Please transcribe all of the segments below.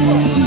Ναι.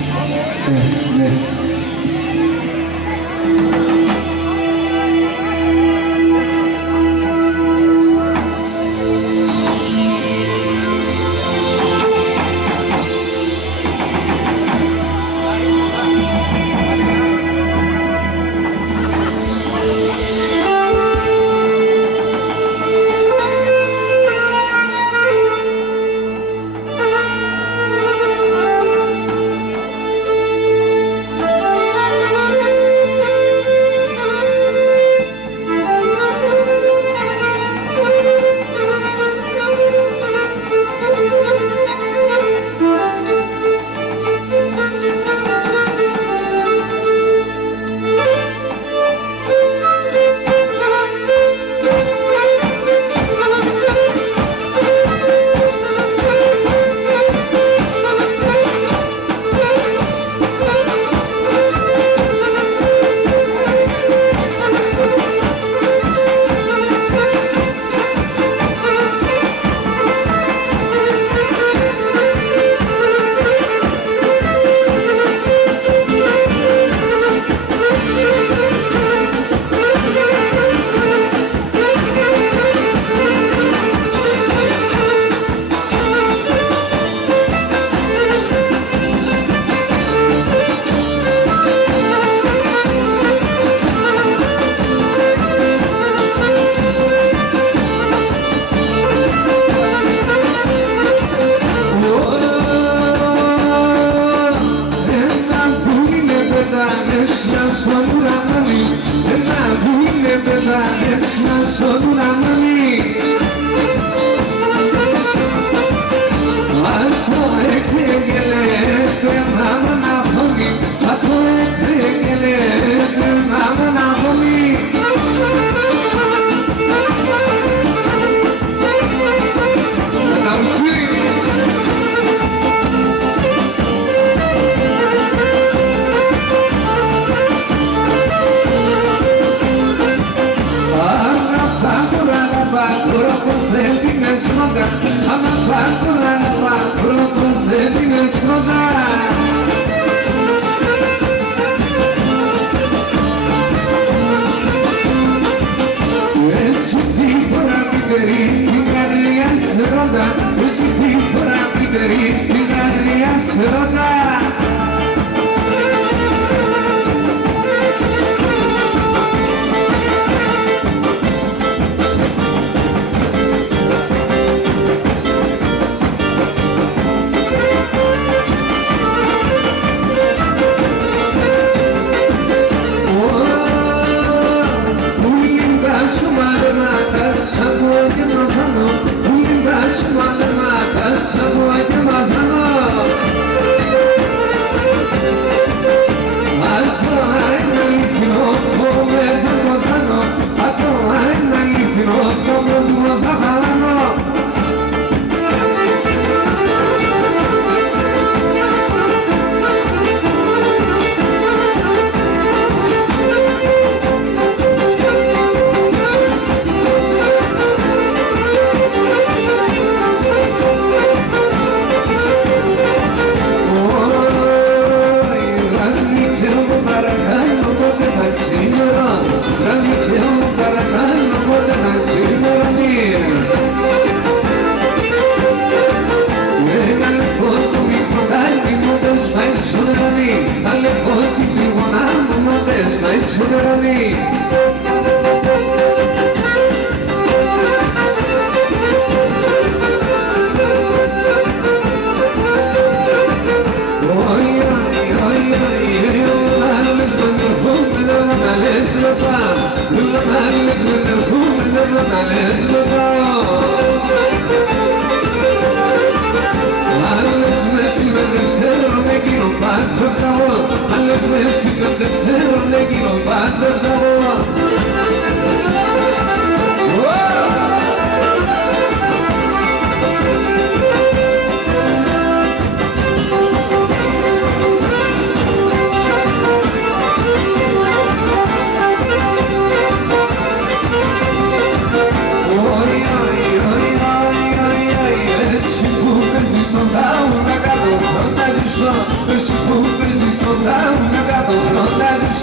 Εσύ που παίζεις στο δρόμο με κάτω φροντάζεις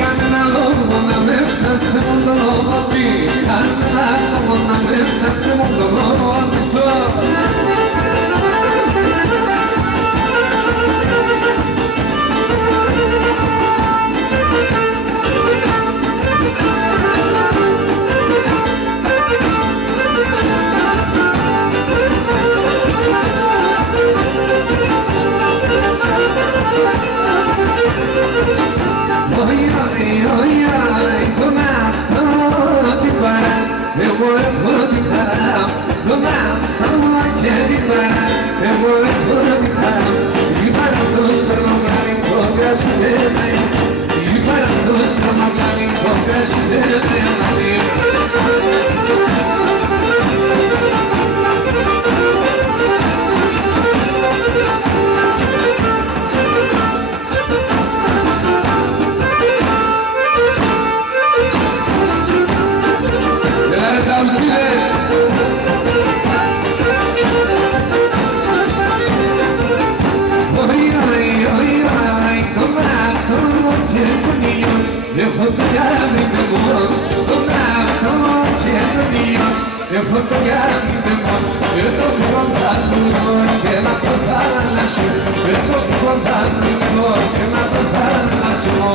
κανένα λόγο να με φτάσετε μου το λόγο πει κανένα λόγο να με φτάσετε μου το λόγο πίσω εγώ έχω τη χαρά, το μάθημα και την παρά. Εγώ έχω τη χαρά, η χαρά το στραγγάλι το κράσι δεν είναι. Η χαρά το στραγγάλι το κράσι δεν είναι. Έχω πηγαίνει με μόνο, τον άσχολο και τον ήλιο. Έχω πηγαίνει με μόνο, με το φροντάνιο και να το θάλασσο. Με το φροντάνιο και να το θάλασσο.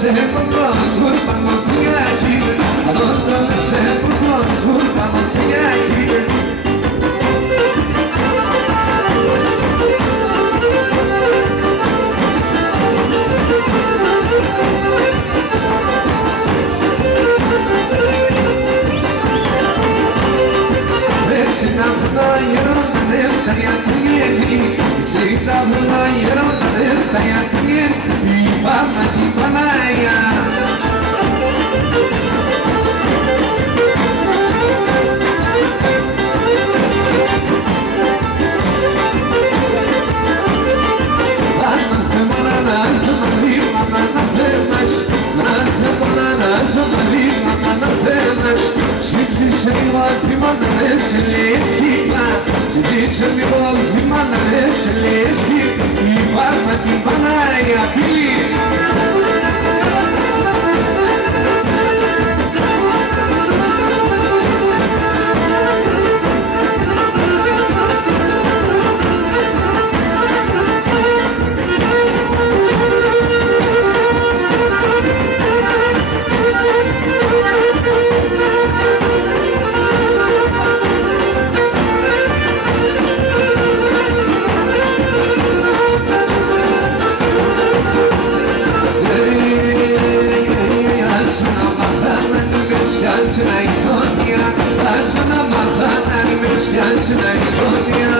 Se encontró su hermano aquí, a donde se encontró su hermano aquí. Si τα βγάλω τα νεύτα για την γέννη, si τα βγάλω τα νεύτα για την γέννη, η Πάνα και η Πανάγια. Ζήτησε λίγο βήμα να λες λέσχημα. Ζήτησε λίγο βήμα να λες λέσχημα. Η Πάνα και η Πανάγια πύλη. Στην αγωνία, άσε να μάθα να είμαι στην αγωνία.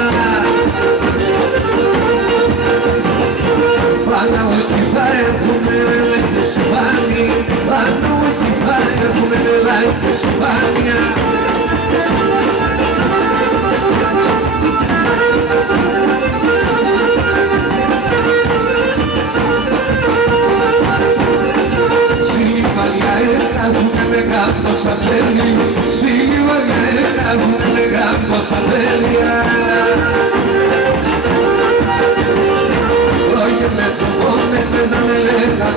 Πάντα ό,τι θα έχουμε λέτε σπάνι, πάντα ό,τι θα έχουμε λέτε σπάνια. Πόσα θέλει, σίγουρα έχουν λέγα πόσα θέλει. Όχι με τσοπώ, με παίζανε λέγα